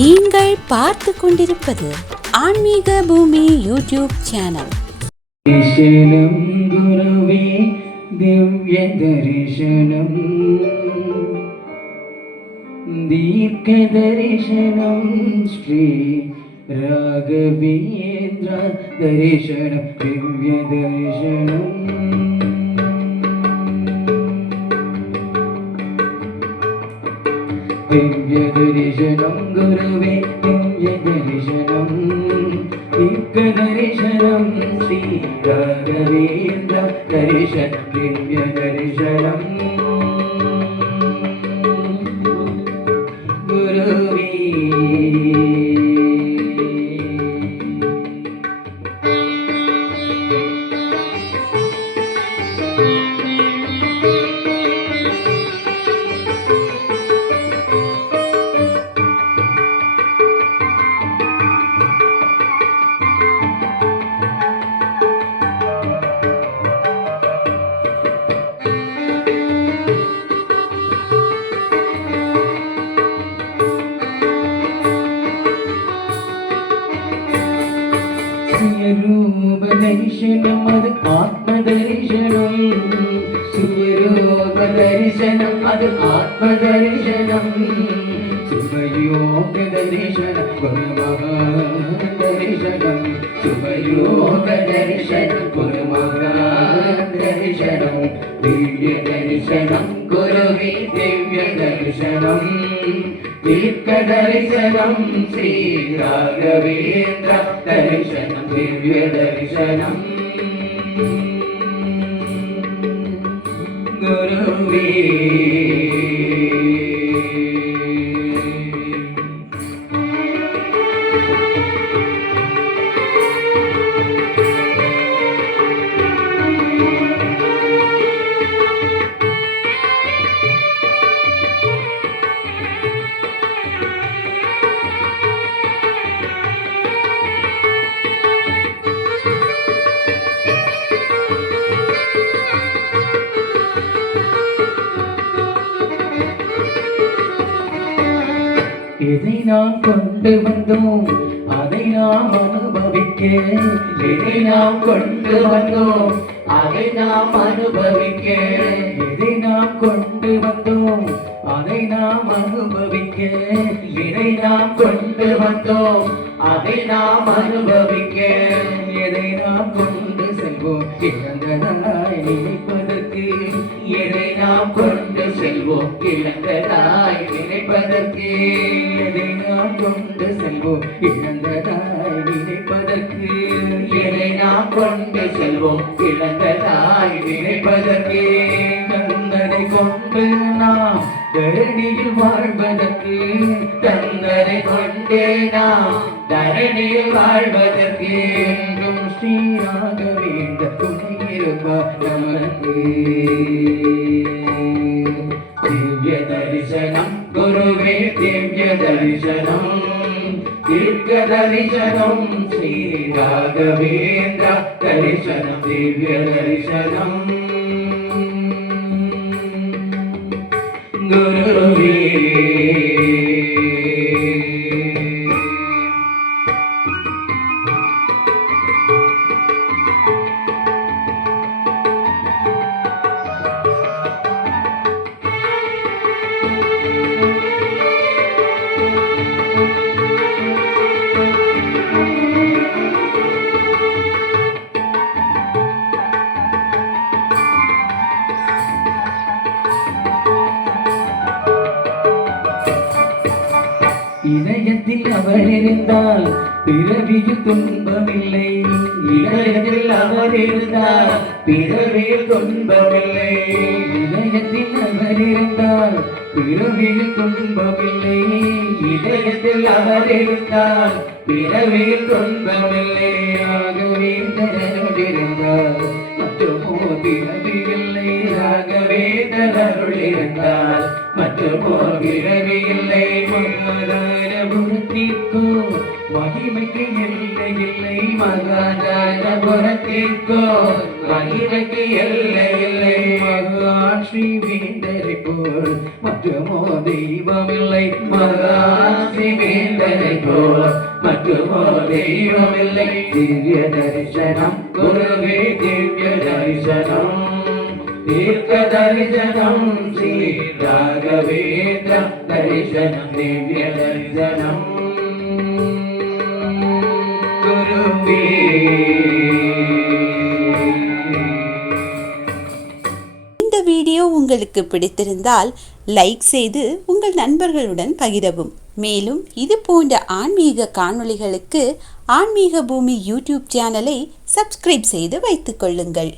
நீங்கள் பார்த்து கொண்டிருப்பது ஆன்மீக பூமி யூடியூப் சேனல். தரிசனம் குருவே திவ்ய தரிசனம், தீர்க்க தரிசனம் ஸ்ரீ ராகவேந்திர தரிசனம், திவ்ய தரிசனம். திவ்ய தரிசனம் குருவே திவ்ய தரிசனம், தீர்க்க தரிசனம் ஸ்ரீ ராகவேந்திர தரிசனம், திவ்ய தரிசனம் குருவே. சுயரூப தரிசனம் அது ஆத்ம தரிசனம், சுயரூப தரிசனம் அது ஆத்ம தரிசனம், சுபயோக தரிசனம் குருமகா தரிசனம், சுபயோக தரிசனம் குருமகா தரிசனம், திவ்ய தரிசனம் குருவே திவ்ய தரிசனம், தீர்க்க தரிசனம் ஸ்ரீ ராகவேந்திர தரிசனம், திவ்ய தரிசனம் குருவே. எதை நாம் கொண்டு வந்தோம் அதை நாம் அனுபவிக்க, எதை நாம் கொண்டு வந்தோம் அதை நாம் அனுபவிக்க, எதை நாம் கொண்டு வந்தோம் அதை நாம் அனுபவிக்க, எதை நாம் கொண்டு வந்தோம் அதை நாம் அனுபவிக்க, எதை நாம் கொண்டு செல்வோம் இழந்ததாய் நினைப்பதற்கு, எதை நாம் கொண்டு செல்வோம் இழந்ததாய் நினைப்பதற்கு, எதை நாம் கொண்டு செல்வோம் இழந்ததாய் நினைப்பதற்கு, எதை நாம் கொண்டு செல்வோம் இழந்ததாய் நினைப்பதற்கு, தந்தனை கொண்டு நாம் தரணியில் வாழ்வதற்கு, தந்தனை கொண்டே நாம் தரணியில் வாழ்வதற்கு, என்றும் ஸ்ரீராகவேந்திர துணை இருப்பார் நமக்கு. திவ்ய தரிசனம் குருவே திவ்ய தரிசனம், தீர்க்க தரிசனம் ஸ்ரீ ராகவேந்திர தரிசனம், திவ்ய தரிசனம் குருவே. இதயத்தில் அவர் இருந்தால் பிறவியில் துன்பமில்லை, இதயத்தில் அவர் இருந்தால் பிறவியில் துன்பமில்லை, இதயத்தில் அவர் இருந்தால் பிறவியில் துன்பமில்லை, இதயத்தில் அவர் இருந்தால் பிறவியில் துன்பமில்லை, ராகவேந்திரனோடு இருந்தால் மற்றுமோ பிறவியில்லை, ராகவேந்திரனோடு இருந்தால் மற்றுமோ பிறவியில்லை, மகாதாரபுரத்திற்கோ மகிமைக்கு எல்லை இல்லை, மகாதாரபுரத்திற்கோ மகிமைக்கு எல்லை இல்லை, மகான் ஸ்ரீ வேந்தரை போல் மற்றுமோ தெய்வமில்லை, மகான் ஸ்ரீ வேந்தரை நாதனை போல மற்றுமோ தெய்வமில்லை. திவ்ய தரிசனம் குருவே திவ்ய தரிசனம் தீர்க்க தரிசனம் ஸ்ரீ ராகவேந்திர தரிசனம் திவ்ய தரிசனம் குருவே. இந்த வீடியோ உங்களுக்கு பிடித்திருந்தால் லைக் செய்து உங்கள் நண்பர்களுடன் பகிரவும். மேலும் இது போன்ற ஆன்மீக காணொளிகளுக்கு ஆன்மீக பூமி யூடியூப் சேனலை சப்ஸ்கிரைப் செய்து வைத்துக் கொள்ளுங்கள்.